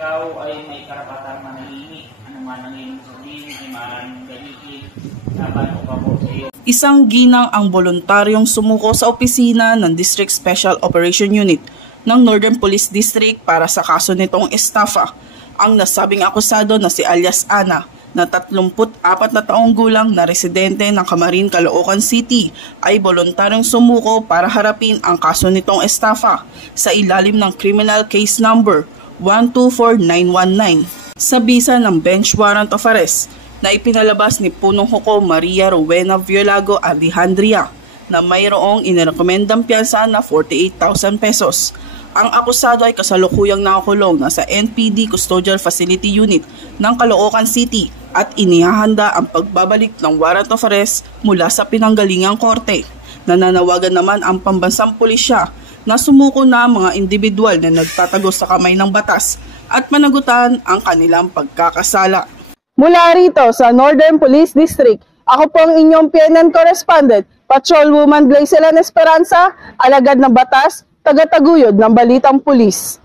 ikaw ay may karapatang manahimik. Ano man ang iyong sabihin ay maaaring gamitin laban o pabor sa iyo. Isang ginang ang voluntaryong sumuko sa opisina ng District Special Operation Unit ng Northern Police District para sa kaso nitong estafa. Ang nasabing akusado na si alias Ana, na 34 na taong gulang na residente ng Camarin, Caloocan City, ay voluntaryong sumuko para harapin ang kaso nitong estafa sa ilalim ng Criminal Case Number 124919 sa bisa ng Bench Warrant of Arrest na ipinalabas ni Punong Hukom Maria Rowena Violago Alejandria na mayroong inirekomendang piyansa na 48,000 pesos. Ang akusado ay kasalukuyang nakakulong na sa NPD Custodial Facility Unit ng Caloocan City at inihahanda ang pagbabalik ng warrant of arrest mula sa pinanggalingang korte. Nananawagan naman ang pambansang pulisya na sumuko na ang mga individual na nagtatagos sa kamay ng batas at managutan ang kanilang pagkakasala. Mula rito sa Northern Police District, ako po ang inyong PNN correspondent, Patrolwoman Glacelan Esperanza, alagad ng batas, tagataguyod ng Balitang Pulis.